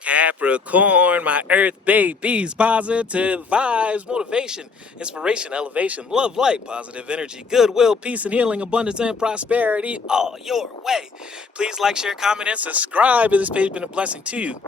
Capricorn, my earth babies, positive vibes, motivation, inspiration, elevation, love, light, positive energy, goodwill, peace and healing, abundance and prosperity all your way. Please like, share, comment, and subscribe if this page has been a blessing to you.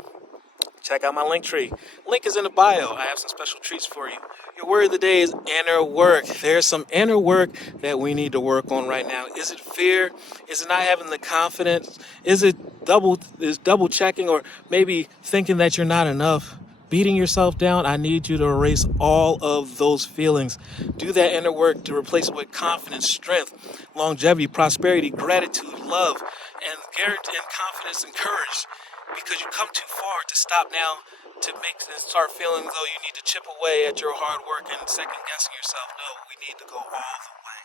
Check out my link tree. Link is in the bio. I have some special treats for you. Your word of the day is inner work. There's some inner work that we need to work on right now. Is it fear? Is it not having the confidence? Is it double checking, or maybe thinking that you're not enough? Beating yourself down? I need you to erase all of those feelings. Do that inner work to replace it with confidence, strength, longevity, prosperity, gratitude, love, and guarantee and confidence and courage. Because you come too far to stop now, to make this start feeling as though you need to chip away at your hard work and second guessing yourself. No, we need to go all the way.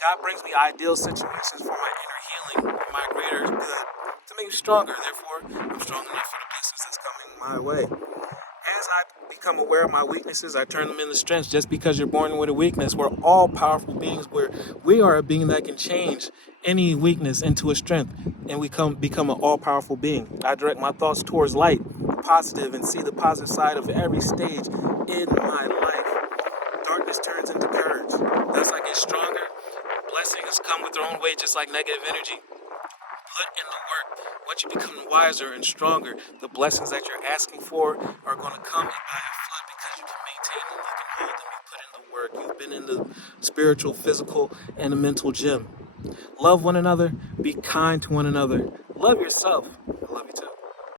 God brings me ideal situations for my inner healing and my greater good to make me stronger. Therefore, I'm strong enough for the blessings that's coming my way. As I become aware of my weaknesses, I turn them into strengths. Just because you're born with a weakness, we're all powerful beings. We are a being that can change any weakness into a strength, and we become an all-powerful being. I direct my thoughts towards light, positive, and see the positive side of every stage in my life. Darkness turns into courage. Thus, I get stronger. Blessings come with their own weight, just like negative energy. Put in the work. Once you become wiser and stronger, the blessings that you're asking for are going to come in by a flood, because you can maintain them, you can hold them, you put in the work, you've been in the spiritual, physical, and the mental gym. Love one another, be kind to one another, love yourself.